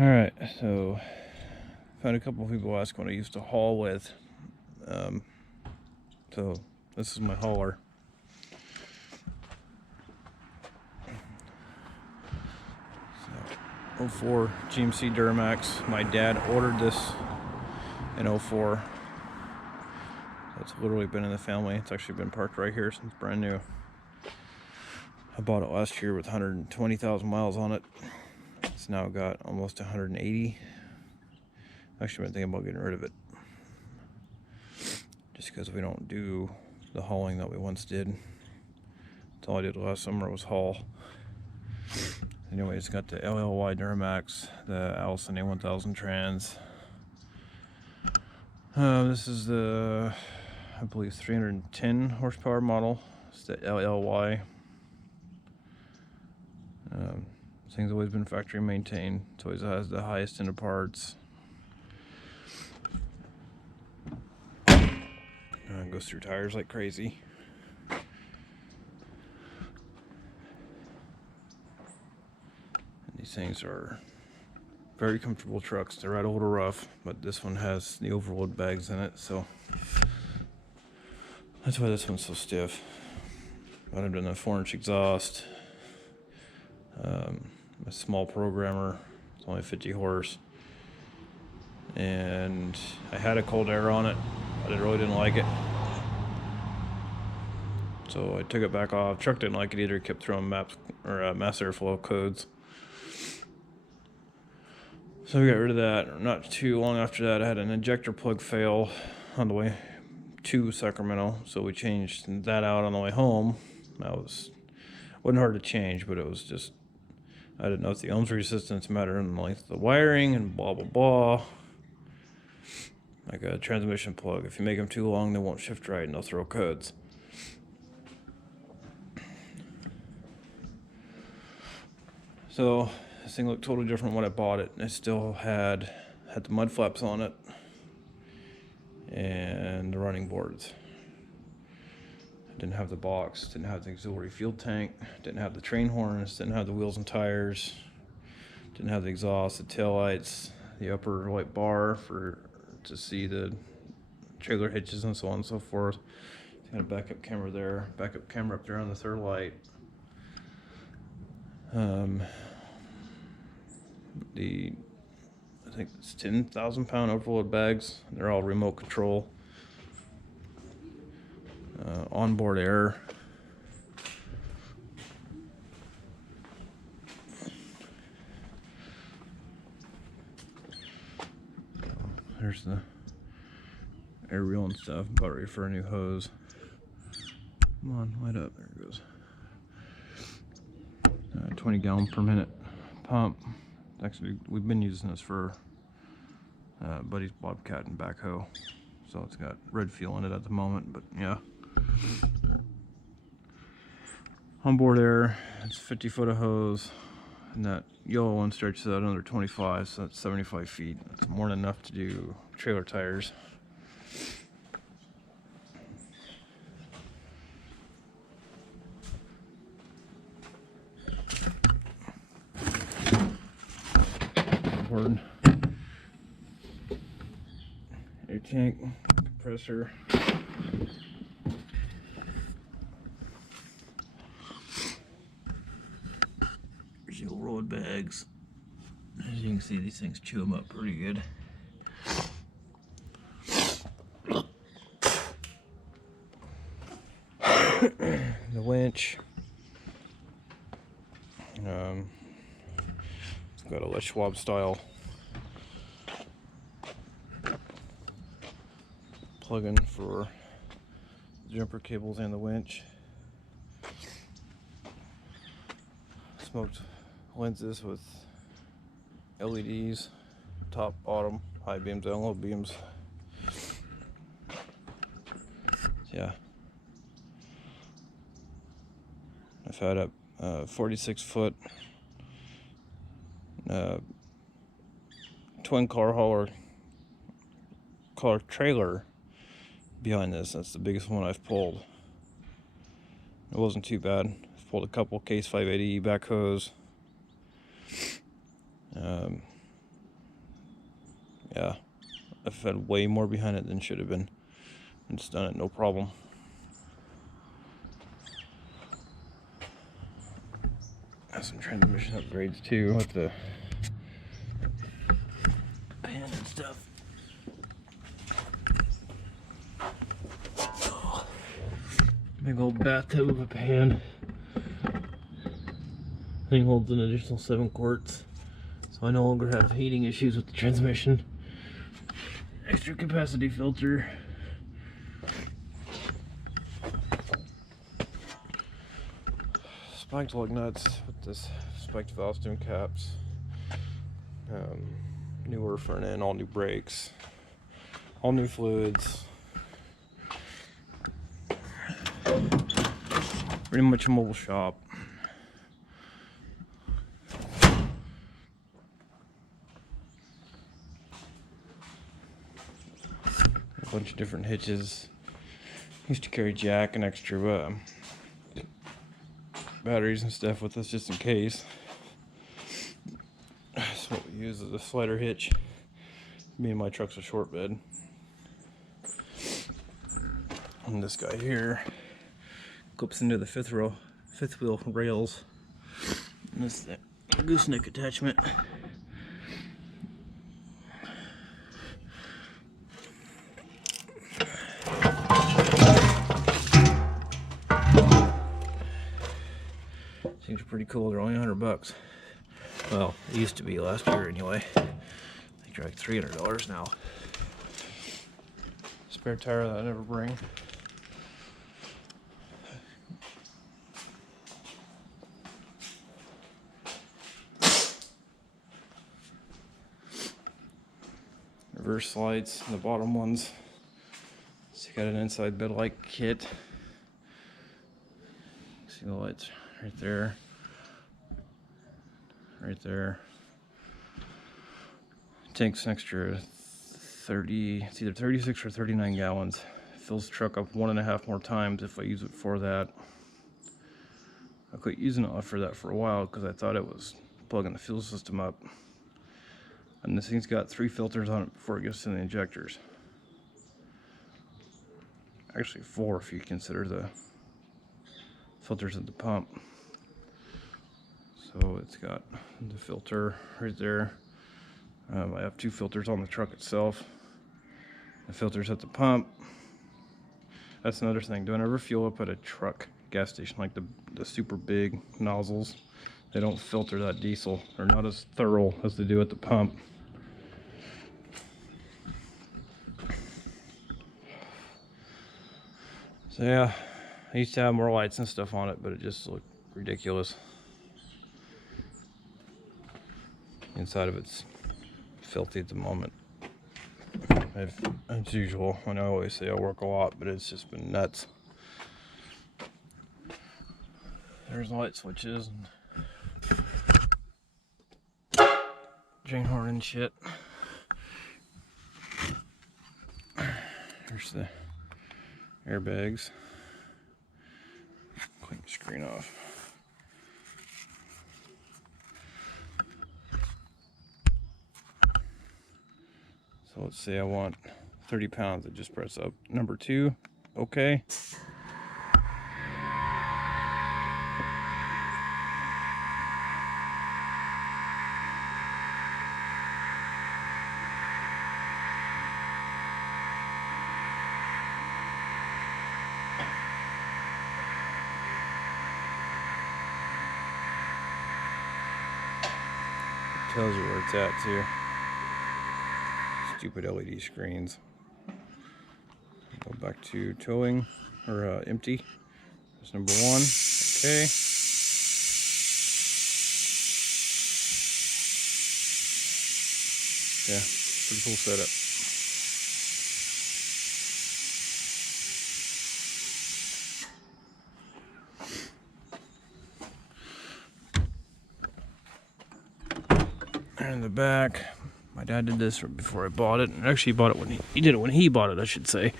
Alright, so found a couple of people ask what I used to haul with. So this is my hauler. So, 04 GMC Duramax. My dad ordered this in 04. It's literally been in the family. It's actually been parked right here since brand new. I bought it last year with 120,000 miles on it. It's now got almost 180. Actually, I've been thinking about getting rid of it, just because we don't do the hauling that we once did. That's all I did last summer was haul. Anyway, it's got the Lly Duramax, the Allison A1000 trans. This is the, I believe, 310 horsepower model. It's the LLY. This thing's always been factory maintained. It always has the highest end of parts. Goes through tires like crazy. And these things are very comfortable trucks. They're right a little rough, but this one has the overload bags in it, so that's why this one's so stiff. But I've done a 4-inch exhaust, a small programmer. It's only 50 horse, and I had a cold air on it, but I really didn't like it. So I took it back off. Truck didn't like it either. It kept throwing mass airflow codes. So we got rid of that. Not too long after that, I had an injector plug fail on the way to Sacramento. So we changed that out on the way home. Wasn't hard to change, but it was just, I didn't know if the ohms resistance mattered in the length of the wiring and blah, blah, blah. Like a transmission plug. If you make them too long, they won't shift right and they'll throw codes. So this thing looked totally different when I bought it. It still had the mud flaps on it and the running boards. It didn't have the box, didn't have the auxiliary fuel tank, didn't have the train harness, didn't have the wheels and tires, didn't have the exhaust, the tail lights, the upper light bar to see the trailer hitches and so on and so forth. Got a backup camera there, backup camera up there on the third light. I think it's 10,000 pound overload bags. They're all remote control. Onboard air. There's the air wheel and stuff. About ready for a new hose. Come on, light up. There it goes. 20 gallon per minute pump. Actually, we've been using this for Buddy's Bobcat and backhoe, so it's got red fuel in it at the moment, but yeah. Onboard air, it's 50 foot of hose, and that yellow one stretches out another 25, so that's 75 feet. That's more than enough to do trailer tires. Air tank, compressor. There's your road bags. As you can see, these things chew them up pretty good. The winch. It's got a Lly Schwab style plug-in for the jumper cables and the winch. Smoked lenses with LEDs, top, bottom, high beams and low beams. Yeah. I've had a 46 foot twin car hauler car trailer behind this. That's the biggest one I've pulled. It wasn't too bad. I've pulled a couple Case 580 backhoes. I've had way more behind it than should have been. It's done it no problem. Got some transmission upgrades too with the pan and stuff. Oh, big old bathtub of a pan. Thing holds an additional 7 quarts, so I no longer have heating issues with the transmission. Extra capacity filter. Spiked lug nuts with this spiked valve stem caps. Newer front end, all new brakes, all new fluids. Pretty much a mobile shop. A bunch of different hitches. Used to carry jack and extra batteries and stuff with us just in case. That's what we use as a slider hitch. Me and my truck's a short bed. And this guy here clips into the fifth wheel rails. And this is the gooseneck attachment. Things are pretty cool. They're only $100. Well, it used to be last year anyway. They're like $300 now. Spare tire that I never bring. Reverse lights, the bottom ones. So you got an inside bed light kit. See the lights right there. Right there. Tank's an extra 30, it's either 36 or 39 gallons. Fills the truck up 1.5 more times if I use it for that. I quit using it for that for a while because I thought it was plugging the fuel system up. And this thing's got 3 filters on it before it gets to the injectors. Actually 4 if you consider the filters at the pump. So it's got the filter right there. I have 2 filters on the truck itself. The filters at the pump. That's another thing. Don't ever fuel up at a truck gas station like the super big nozzles. They don't filter that diesel. They're not as thorough as they do at the pump. So yeah, I used to have more lights and stuff on it, but it just looked ridiculous. Inside of it's filthy at the moment. As usual, I always say I work a lot, but it's just been nuts. There's light switches and drain horn and shit. There's the airbags. Clean the screen off. So let's say I want 30 pounds. I just press up number 2. Okay. Tells you where it's at too. Stupid LED screens. Go back to towing or empty. That's number 1. Okay. Yeah, pretty cool setup. And in the back, my dad did this before I bought it, and actually bought it when he did it when he bought it, I should say.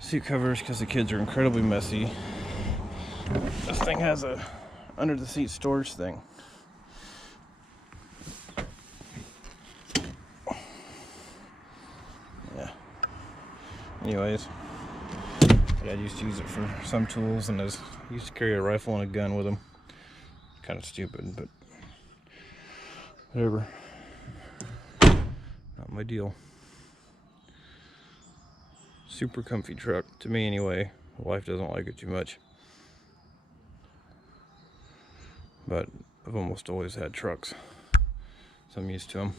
Seat covers, because the kids are incredibly messy. This thing has a under the seat storage thing. Anyways, but I used to use it for some tools, and I used to carry a rifle and a gun with them. Kind of stupid, but whatever. Not my deal. Super comfy truck, to me anyway. My wife doesn't like it too much. But I've almost always had trucks, so I'm used to them.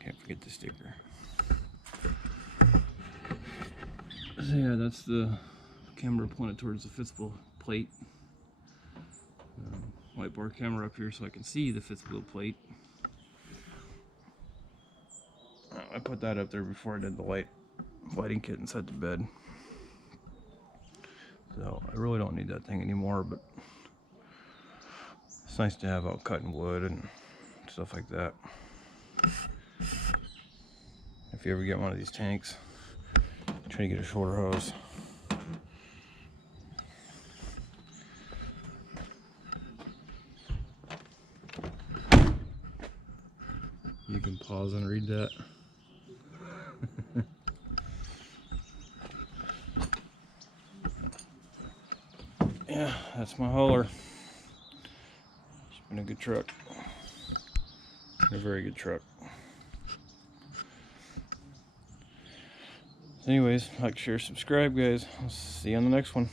Can't forget the sticker. So yeah, that's the camera pointed towards the fifth wheel plate. White bar camera up here so I can see the fifth wheel plate. I put that up there before I did the lighting kit inside the bed. So I really don't need that thing anymore, but it's nice to have out cutting wood and stuff like that. If you ever get one of these tanks, try to get a shorter hose. You can pause and read that. Yeah, that's my hauler. It's been a good truck. A very good truck. Anyways, like, share, subscribe, guys. I'll see you on the next one.